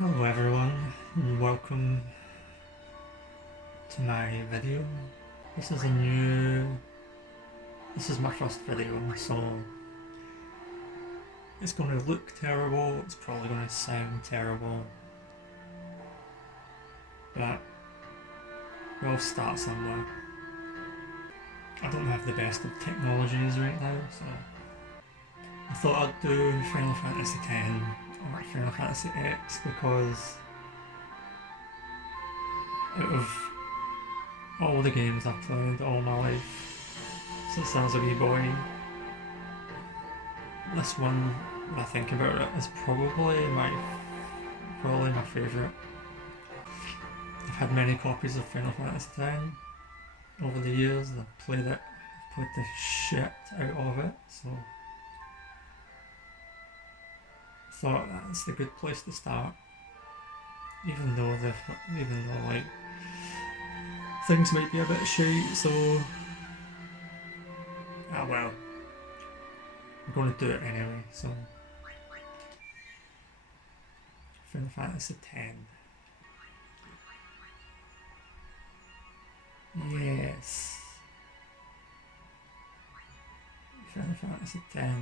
Hello everyone, and welcome to my video. This is this is my first video, so it's going to look terrible, it's probably going to sound terrible, but we'll start somewhere. I don't have the best of technologies right now, so I thought I'd do Final Fantasy X or Final Fantasy X because out of all the games I've played all my life since I was a wee boy, this one, when I think about it, is probably my favourite. I've had many copies of Final Fantasy X over the years, and I've played the shit out of it, so I thought that's a good place to start. Even though like things might be a bit shite, so well, I'm going to do it anyway. So Final Fantasy X. Yes. Final Fantasy X.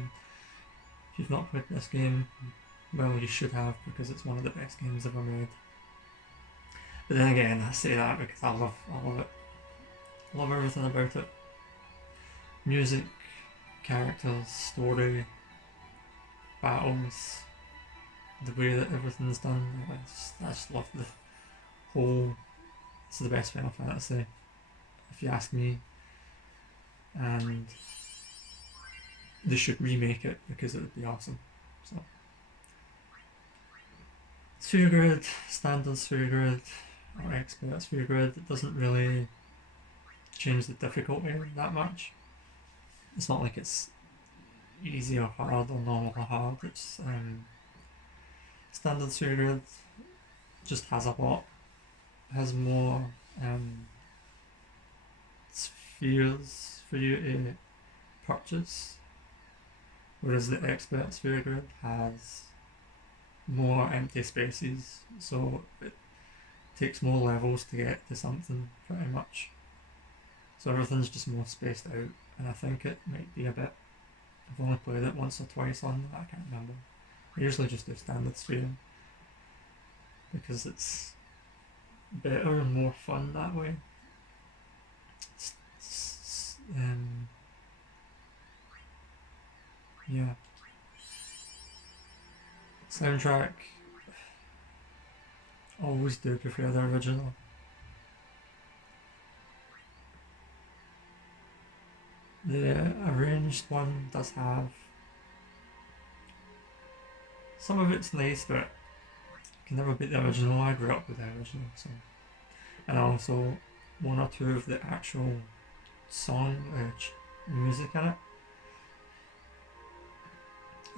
If you've not played this game, well, you should have, because it's one of the best games ever made. But then again, I say that because I love it. I love everything about it. Music, characters, story, battles, the way that everything's done. I just love the whole. It's the best Final Fantasy, if you ask me. And they should remake it because it would be awesome. So, sphere grid, standard sphere grid, or expert sphere grid. It doesn't really change the difficulty that much. It's not like it's easy or hard or normal or hard. It's standard sphere grid just has has more spheres for you to purchase, whereas the expert sphere grid has more empty spaces, so it takes more levels to get to something pretty much. So everything's just more spaced out, and I think it might be a bit. I've only played it once or twice on, I can't remember. I usually just do standard sphere because it's better and more fun that way. Yeah. Soundtrack, always do prefer the original. The arranged one does have some of it's nice, but you can never beat the original. I grew up with the original, so, and also one or two of the actual song music in it.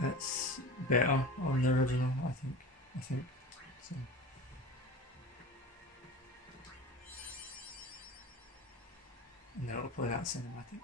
It's better on the original, I think so. And then it'll play that cinematic.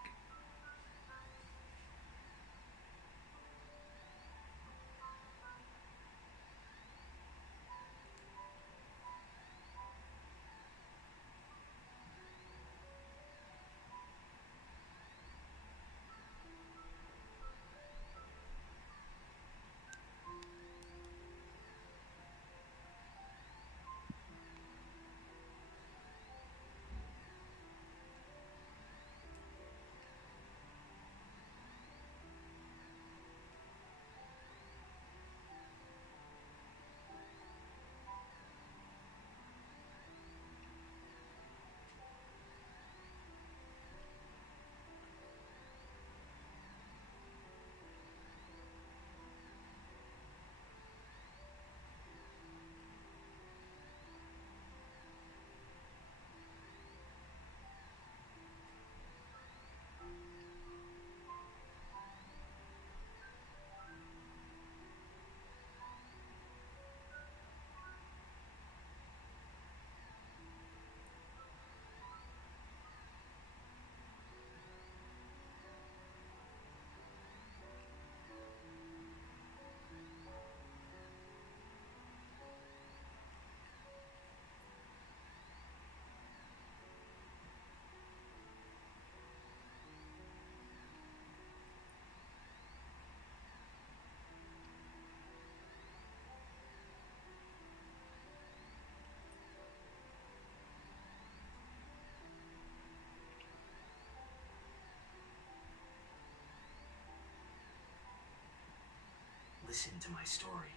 listen to my story.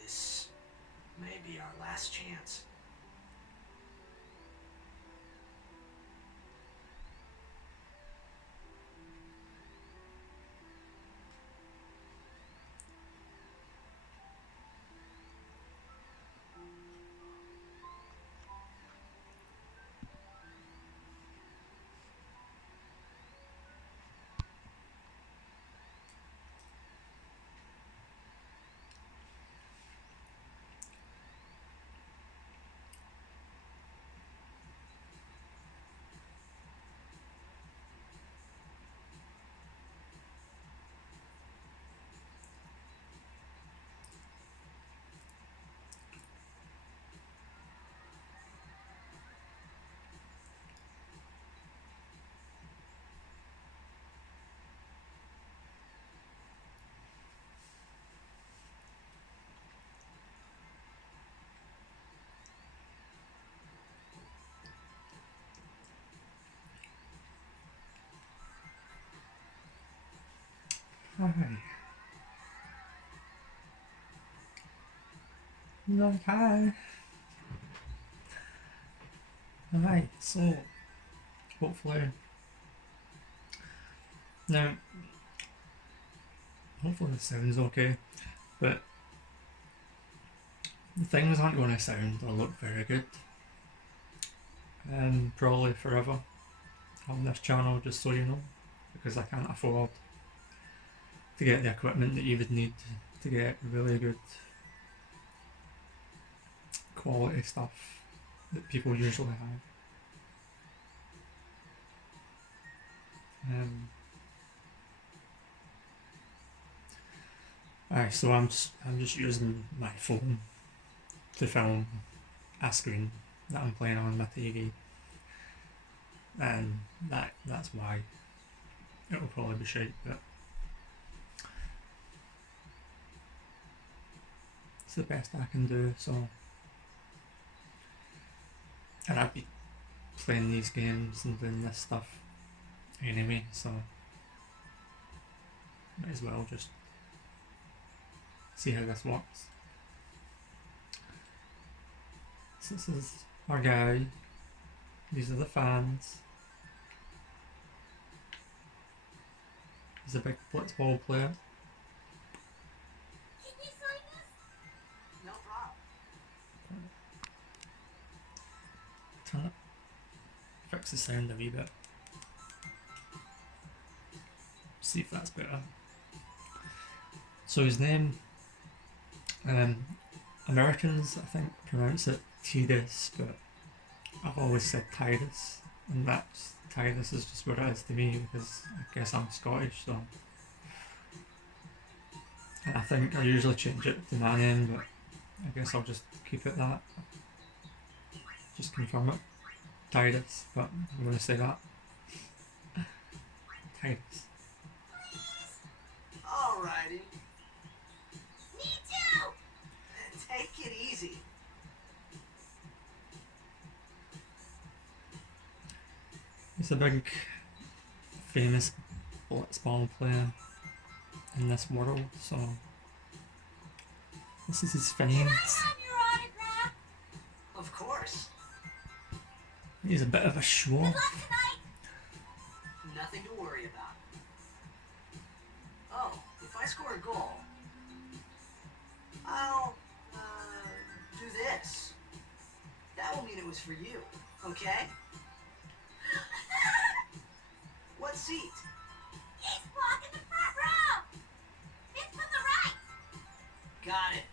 This may be our last chance. Hi. No, hi. Alright, so hopefully now hopefully the sound's okay, but the things aren't going to sound or look very good. Probably forever on this channel, just so you know, because I can't afford to get the equipment that you would need to get really good quality stuff that people usually have. So I'm just using my phone to film a screen that I'm playing on my TV, and that's why it'll probably be shite, but it's the best I can do. So, and I'd be playing these games and doing this stuff anyway, so might as well just see how this works. So this is our guy. These are the fans. He's a big blitzball player. Can you sign this? No problem. Turn it. Fix the sound a wee bit. See if that's better. So his name, Americans I think pronounce it Tidus, but I've always said Tidus, and that's Tidus is just what it is to me because I guess I'm Scottish, so. And I think I usually change it to my name, but I guess I'll just keep it that. Just confirm it. Tidus, but I'm going to say that. Tidus. Alrighty. Me too! Take it easy. He's a big, famous blitzball player in this world, so this is his fans. Can I have your autograph? Of course. He's a bit of a show Good luck off. tonight. Nothing to worry about. Oh, if I score a goal, I'll, do this. That will mean it was for you, okay? What seat? He's blocking the front row. It's from the right. Got it.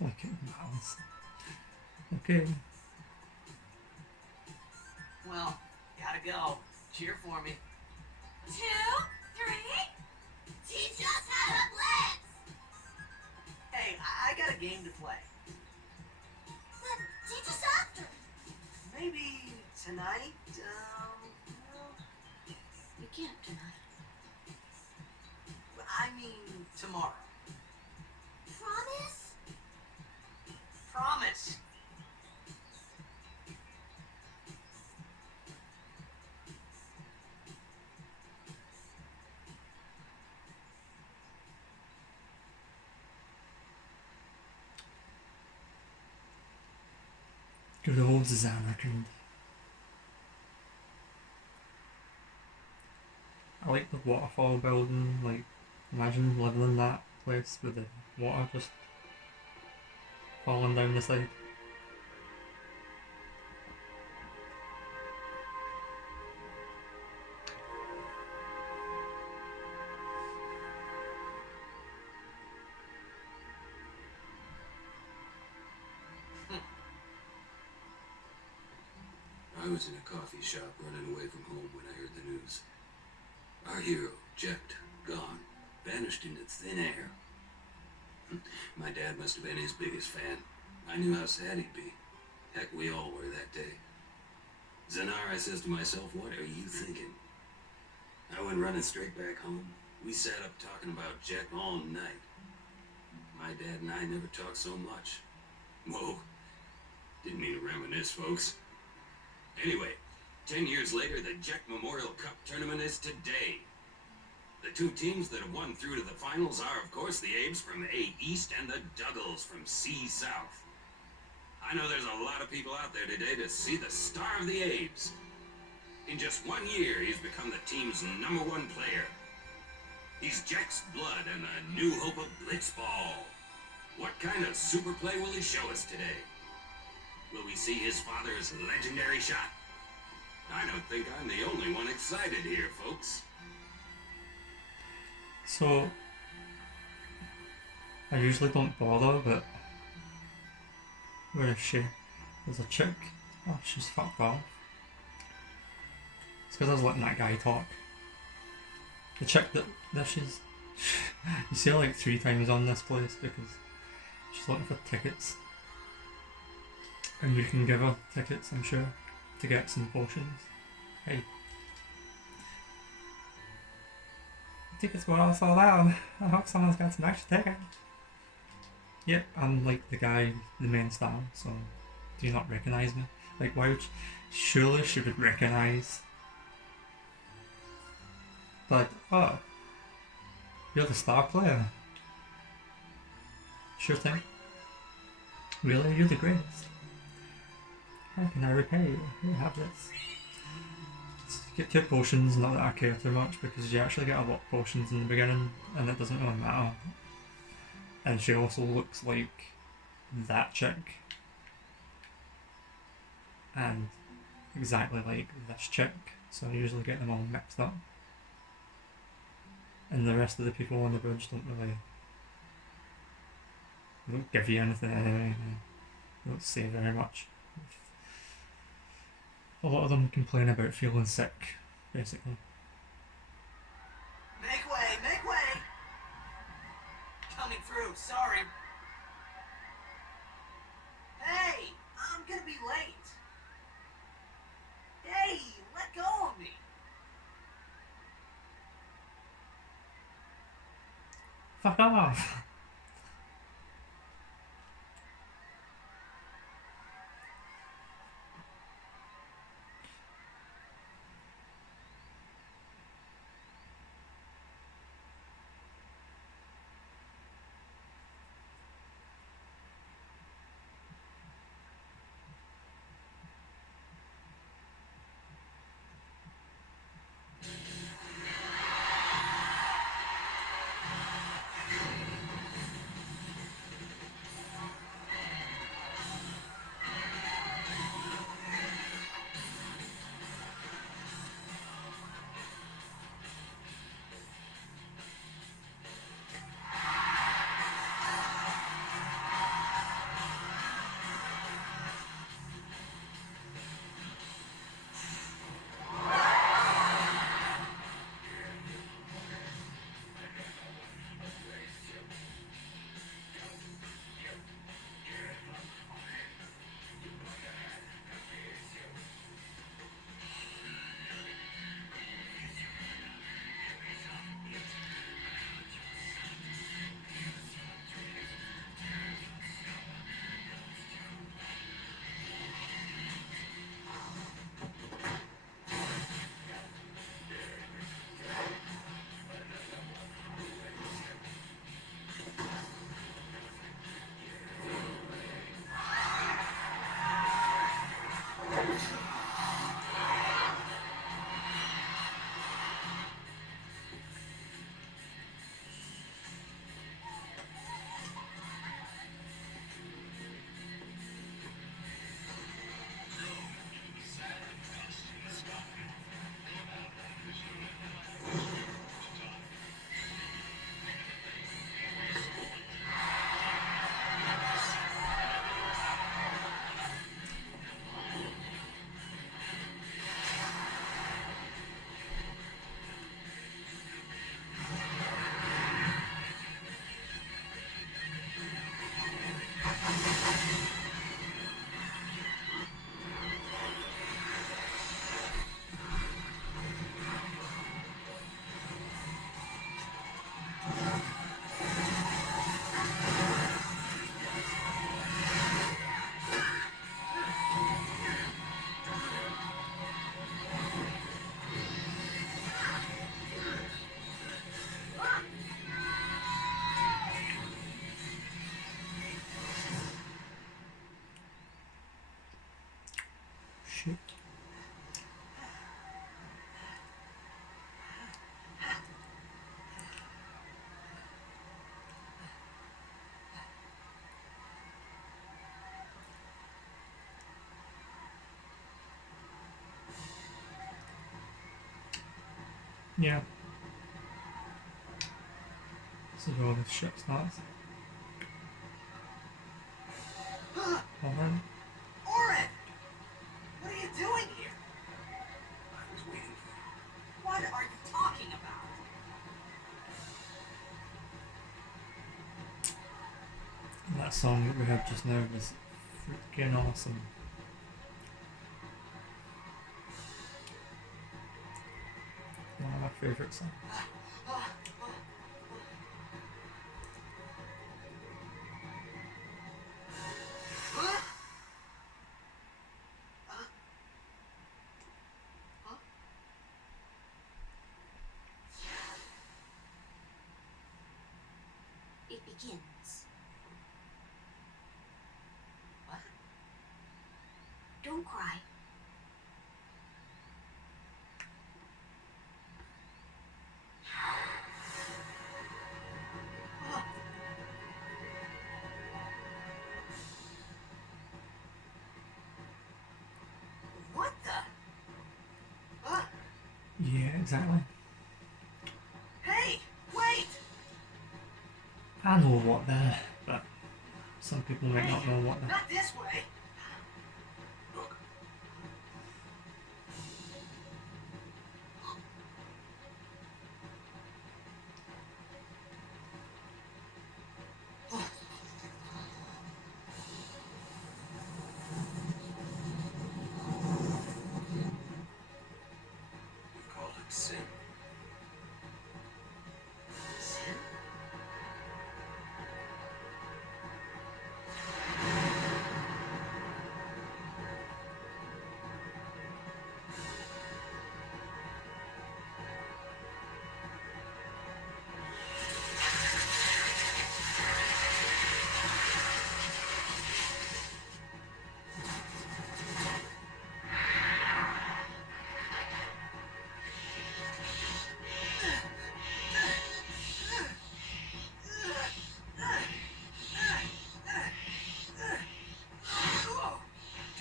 Look at Miles. Okay. Well, gotta go. Cheer for me. 2, 3. Teach us how to blitz. Hey, I got a game to play. Then teach us after. Maybe tonight. You can't tonight. I mean tomorrow. Promise? Promise. Good old Zanarkand. I like the waterfall building, like, imagine living in that place with the water just falling down the side. I was in a coffee shop running away from home when I heard the news. Our hero, Jecht, gone, vanished into thin air. My dad must have been his biggest fan. I knew how sad he'd be. Heck, we all were that day. Zanar, I says to myself, what are you thinking? I went running straight back home. We sat up talking about Jecht all night. My dad and I never talked so much. Whoa. Didn't mean to reminisce, folks. Anyway, 10 years later, the Jecht Memorial Cup tournament is today. The two teams that have won through to the finals are, of course, the Abes from A East and the Duggles from C South. I know there's a lot of people out there today to see the star of the Abes. In just 1 year, he's become the team's #1 player. He's Jecht's blood and the new hope of blitzball. What kind of super play will he show us today? Will we see his father's legendary shot? I don't think I'm the only one excited here, folks. So, I usually don't bother, but where is she? There's a chick. Oh, she's fucked off. It's because I was letting that guy talk. The chick that she's... You see her like 3 times on this place because she's looking for tickets. And you can give her tickets, I'm sure, to get some potions. Hey. Tickets were all sold out. I hope someone's got some extra tickets. Yep, I'm like the guy, the main star, so do you not recognise me? Like, why would surely she would recognise that, oh, you're the star player. Sure thing. Really? You're the greatest. How can I repay you? Here, have this. Get 2 potions, not that I care too much, because you actually get a lot of potions in the beginning, and it doesn't really matter. And she also looks like that chick. And exactly like this chick, so I usually get them all mixed up. And the rest of the people on the bridge don't give you anything anyway, they don't say very much. A lot of them complain about feeling sick, basically. Make way, make way! Coming through, sorry. Hey, I'm gonna be late. Hey, let go of me. Fuck off! Yeah. This is where all this shit starts. Alright. Oren! What are you doing here? I was waiting for you. What are you talking about? And that song that we heard just now was freaking awesome. One of my favourite songs. It begins. What? Don't cry. What the? Yeah, exactly. Hey, wait! I know what the, but some people might not know what the. Not this way. Look. We call it sin. Sin?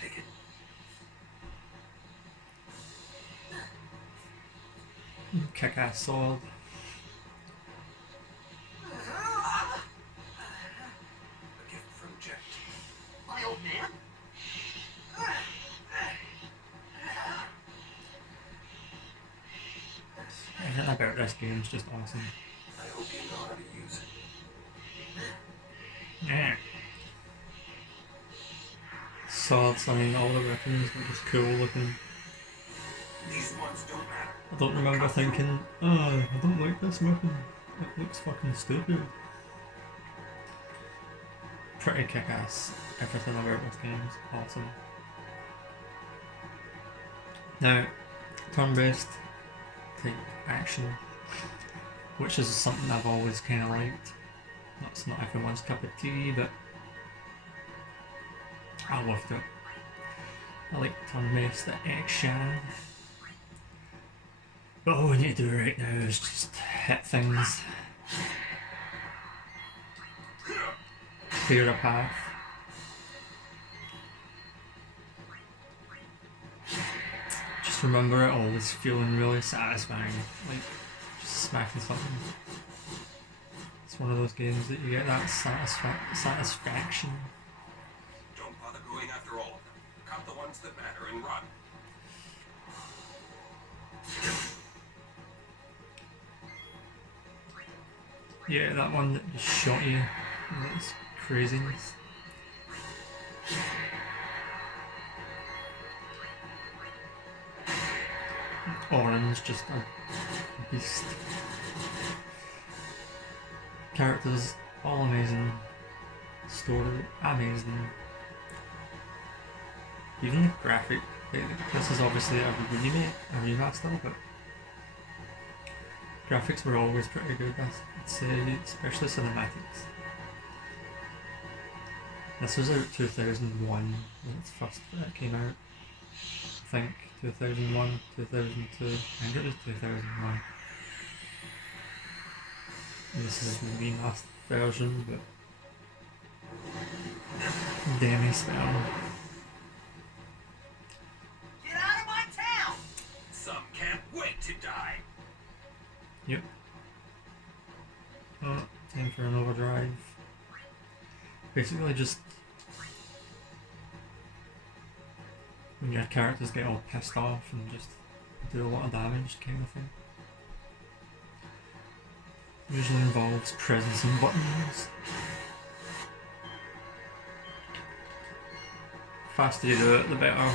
Take it. Kick-ass sword. A gift from Jet. My old man? Everything about this game is just awesome. I hope you know how to use it. Yeah. Sword swinging, all the weapons were just cool looking. These ones don't matter. I don't remember thinking, oh, I don't like this weapon. It looks fucking stupid. Pretty kick-ass. Everything about this game is awesome. Now, turn-based type action, which is something I've always kind of liked. That's not everyone's cup of tea, but I loved it. I like turn-based action. But all we need to do right now is just hit things, clear a path. Just remember it always feeling really satisfying, like just smacking something. It's one of those games that you get that satisfaction. Don't bother going after all of them. Cut the ones that matter and run. Yeah, that one that just shot you. That's craziness. Orange, just a beast. Characters, all amazing. Story, amazing. Even the graphic, this is obviously a remake, a remaster, but graphics were always pretty good, I'd say, especially cinematics. This was out 2001 when it first came out. I think 2001, 2002, I think it was 2001. This is the remastered version, but Demi spell. Get out of my town! Some can't wait to die. basically just when your characters get all pissed off and just do a lot of damage kind of thing. Usually involves pressing some buttons. The faster you do it, the better, I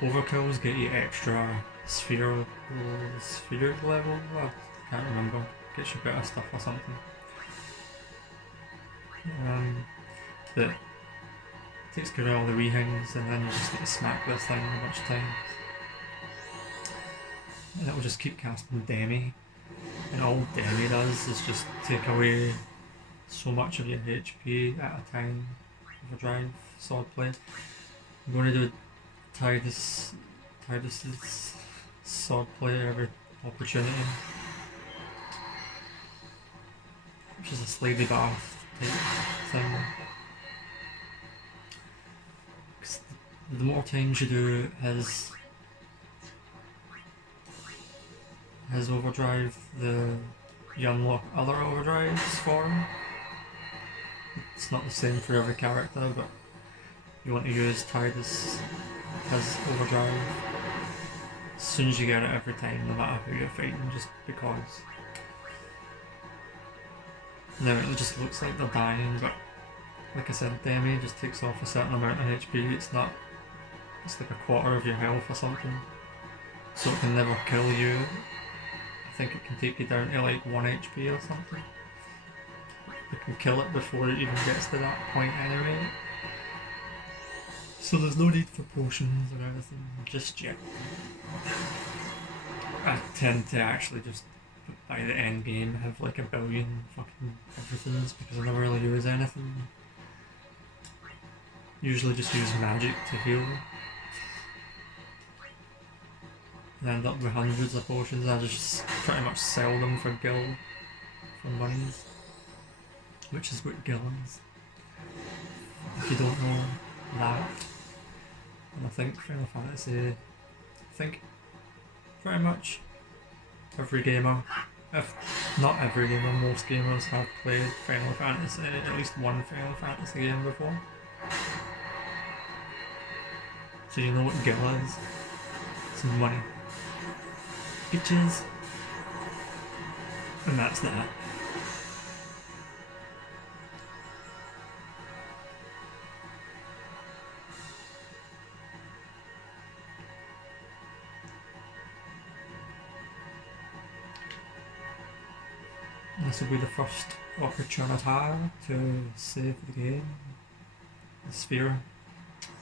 suppose. Overkills get you extra sphere level? I can't remember. Gets you better stuff or something. That takes care of all the rehings, and then you just need to smack this thing a bunch of times. And it will just keep casting Demi. And all Demi does is just take away so much of your HP at a time. Overdrive, swordplay. I'm going to do Tidus's swordplay every opportunity. Which is a Slady Bath type thing. The more times you do his overdrive, you unlock other overdrives for him. It's not the same for every character, but you want to use Tidus his overdrive as soon as you get it every time, no matter who you're fighting, just because. Now it just looks like they're dying, but like I said, Demi just takes off a certain amount of HP. It's like a quarter of your health or something, so it can never kill you. I think it can take you down to like 1 HP or something. You can kill it before it even gets to that point anyway. So there's no need for potions or anything just yet. I tend to actually just, by the end game, have like 1 billion fucking everythings because I never really use anything. Usually just use magic to heal. And end up with hundreds of potions. I just pretty much sell them for gil, for monies, which is what gil is. If you don't know that, and I think Final Fantasy, I think pretty much every gamer, if not every gamer, most gamers have played Final Fantasy, at least one Final Fantasy game before. So you know what gil is. Some money. Bitches. And that's that. This will be the first opportunity to save the game. The sphere.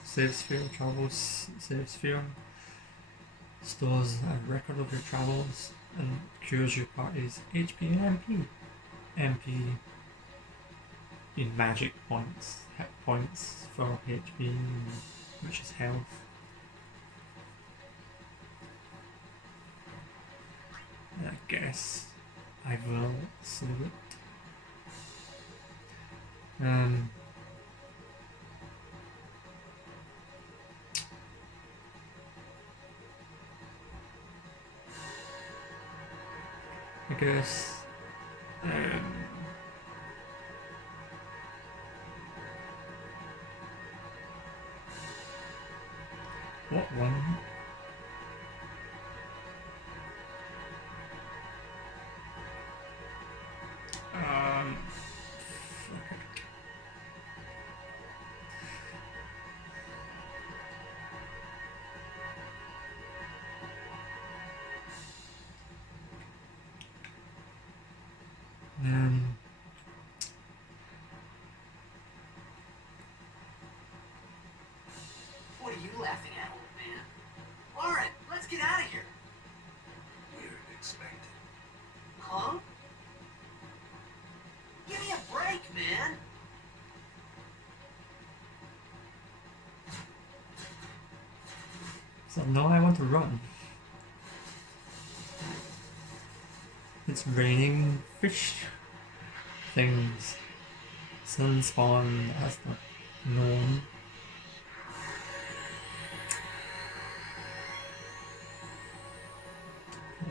Save sphere, travels, save sphere. Stores a record of your travels and cures your party's HP and MP. MP being magic points, hit points for HP, which is health. I guess I will save it. I guess what one? Fuck it. What are you laughing at, old man? Alright, let's get out of here. Weird expected. Huh? Give me a break, man. So now I want to run. It's raining fish things. Sun spawn as not known.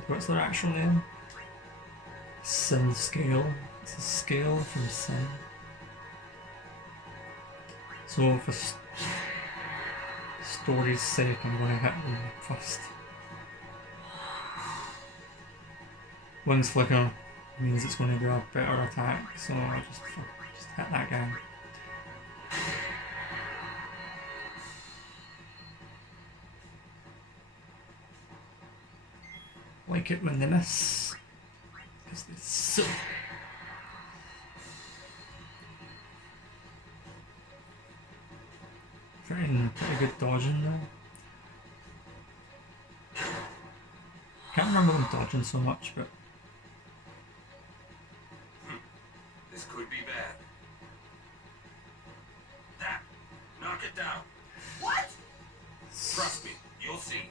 What's their actual name? Sin scale. It's a scale from sin. So for story's sake, I'm going to hit them first. Wings flicker means it's going to be a better attack, so I'll just hit that guy. Like it when they miss, because they suck. Pretty good dodging though. Can't remember them dodging so much, but This could be bad. That! Knock it down. What? Trust me, you'll see.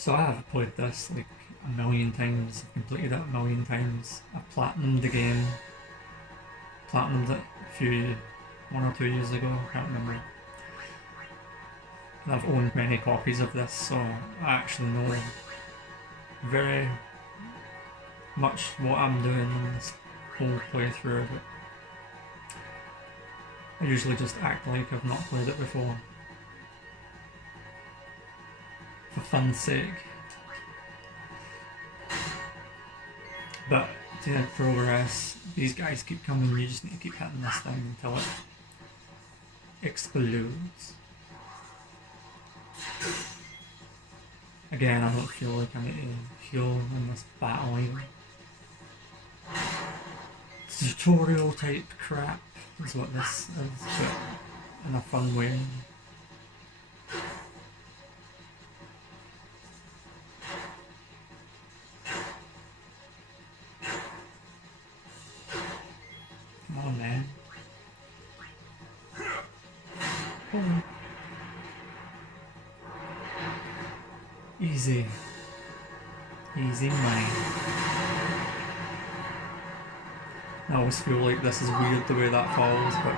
so I have played this like a million times. I've completed it a million times. I've platinumed the game. Platinumed it a few 1 or 2 years ago. I can't remember. And I've owned many copies of this, so I actually know very much what I'm doing in this whole playthrough of it. I usually just act like I've not played it before, for fun's sake. But to progress, these guys keep coming, you just need to keep hitting this thing until it explodes. Again, I don't feel like I need to heal in this battle either. Tutorial type crap is what this is, but in a fun way. Come on, man. Oh. Easy. Easy money. I always feel like this is weird the way that falls, but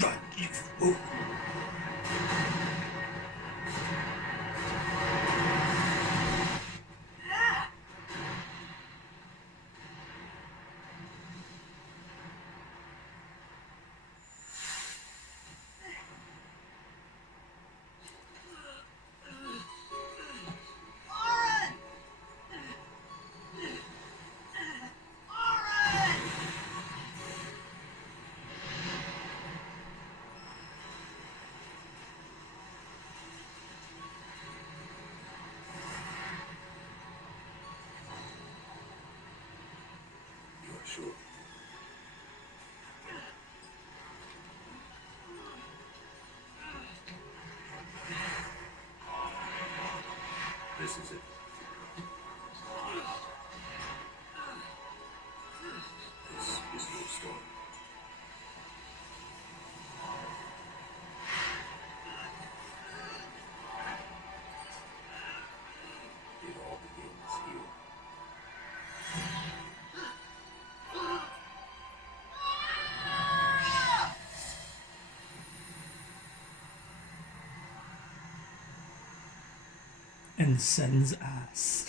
Run, you fool! Sure. This is it. This is your story. It all begins here. in Sin's ass.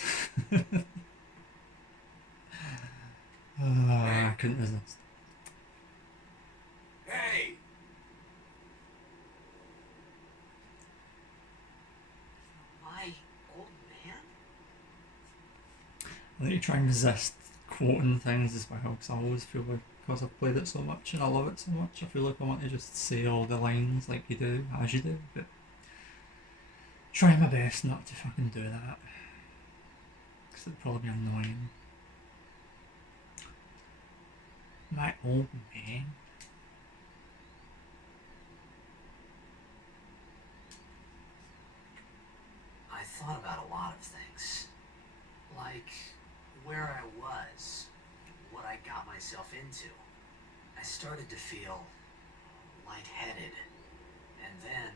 I couldn't resist. Hey! My old man? I think you try and resist quoting things as well, because I always feel like, because I've played it so much and I love it so much, I feel like I want to just say all the lines like you do, as you do, but try my best not to fucking do that, because it'd probably be annoying. My old man? I thought about a lot of things. Like where I was, what I got myself into. I started to feel lightheaded, and then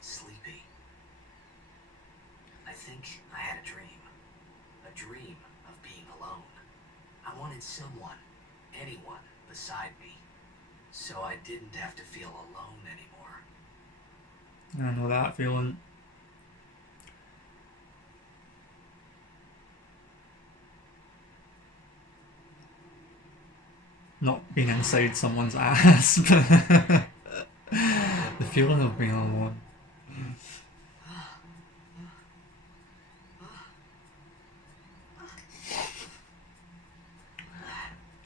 sleepy. I think I had a dream of being wanted someone, anyone, beside me, so I didn't have to feel alone anymore. I know that feeling. Not being inside someone's ass, but the feeling of being alone.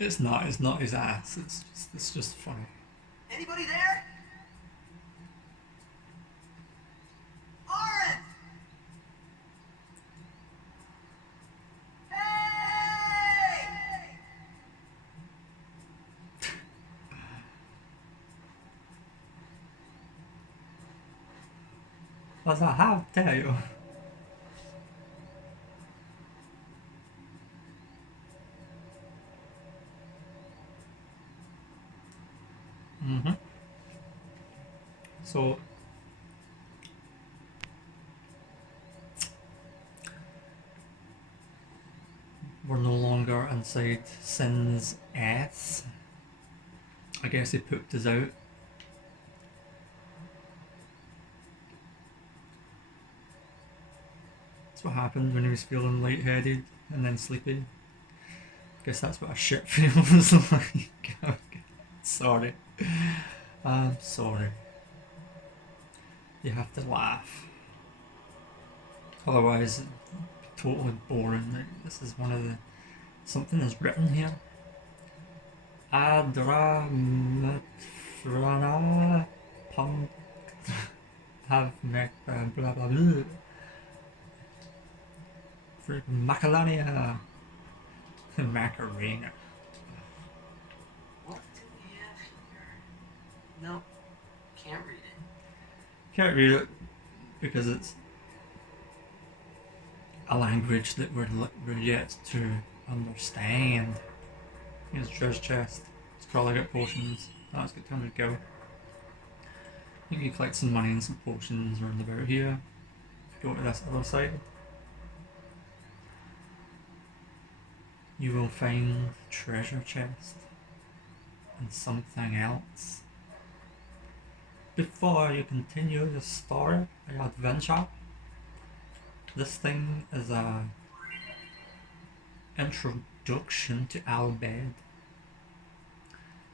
It's not his ass, it's just funny. Anybody there? Oren! Hey! As I have tell you. So we're no longer inside Sin's ass. I guess he pooped us out. That's what happened when he was feeling lightheaded and then sleepy. Guess that's what a shit feels like. Sorry. I'm sorry. You have to laugh. Otherwise, it'd be totally boring. Like, this is one of the... Something is written here. Adramatrana pump have mech blah blah blah. Macalania. Macarena. What do we have here? Nope. Can't read it. Can't read it because it's a language that we're yet to understand. Here's a treasure chest. It's probably got potions. Oh, it's got 200 gil. You can collect some money and some potions around about here. Go to this other side. You will find treasure chest and something else. Before you continue your story, your adventure, this thing is a introduction to Albed.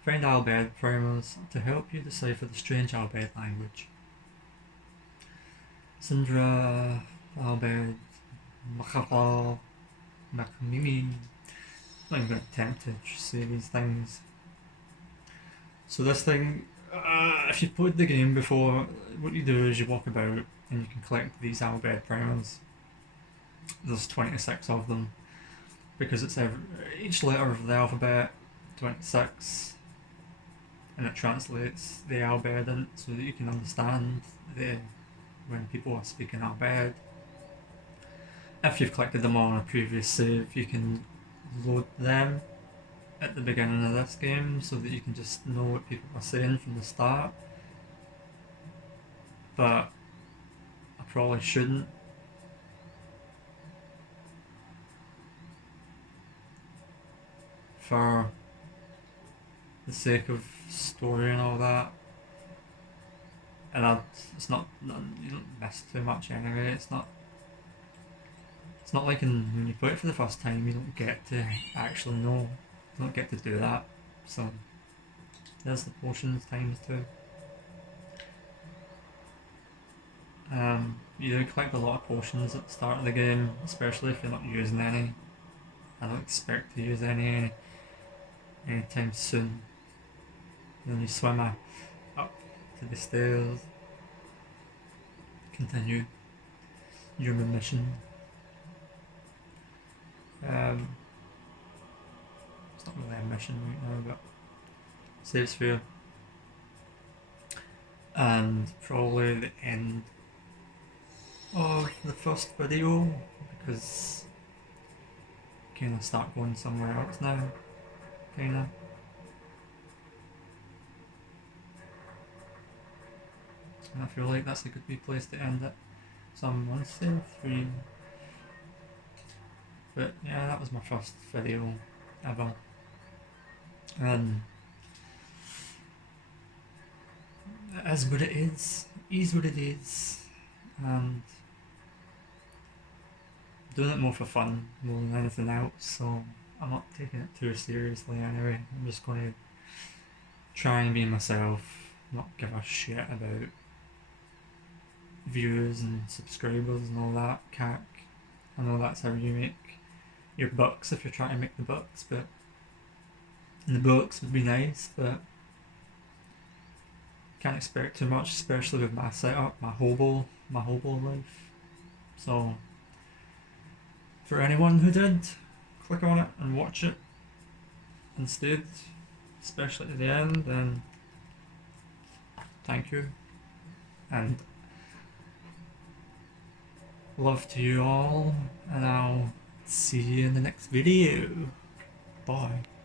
Find Albed primers to help you decipher the strange Albed language. Sindra, Albed, Makakal, Makamimi. I'm not even going to attempt to say these things. So this thing, if you played the game before, what you do is you walk about and you can collect these Albed primers. There's 26 of them because it's each letter of the alphabet, 26, and it translates the Albed in so that you can understand when people are speaking Albed. If you've collected them all on a previous save, you can load them at the beginning of this game so that you can just know what people are saying from the start. But I probably shouldn't. For the sake of story and all that. And it's not, you don't miss too much anyway. It's not like when you play it for the first time, you don't get to actually know. You don't get to do that. So there's the potions times 2. You do collect a lot of potions at the start of the game, especially if you're not using any. I don't expect to use any anytime soon. Then you swim up to the stairs, continue your mission. It's not really a mission right now, but save sphere. And probably the end of the first video, because kinda start going somewhere else now. Kinda. And I feel like that's a good wee place to end it. So I'm on save 3. But yeah, that was my first video. ever. And it is what it is. It is what it is. And doing it more for fun more than anything else, so I'm not taking it too seriously anyway. I'm just going to try and be myself, not give a shit about views and subscribers and all that cack. I know that's how you make your bucks if you're trying to make the bucks, but the bucks would be nice, but can't expect too much, especially with my setup, my hobo life. So for anyone who did click on it and watch it instead, especially at the end, then thank you, and love to you all, and I'll see you in the next video. Bye.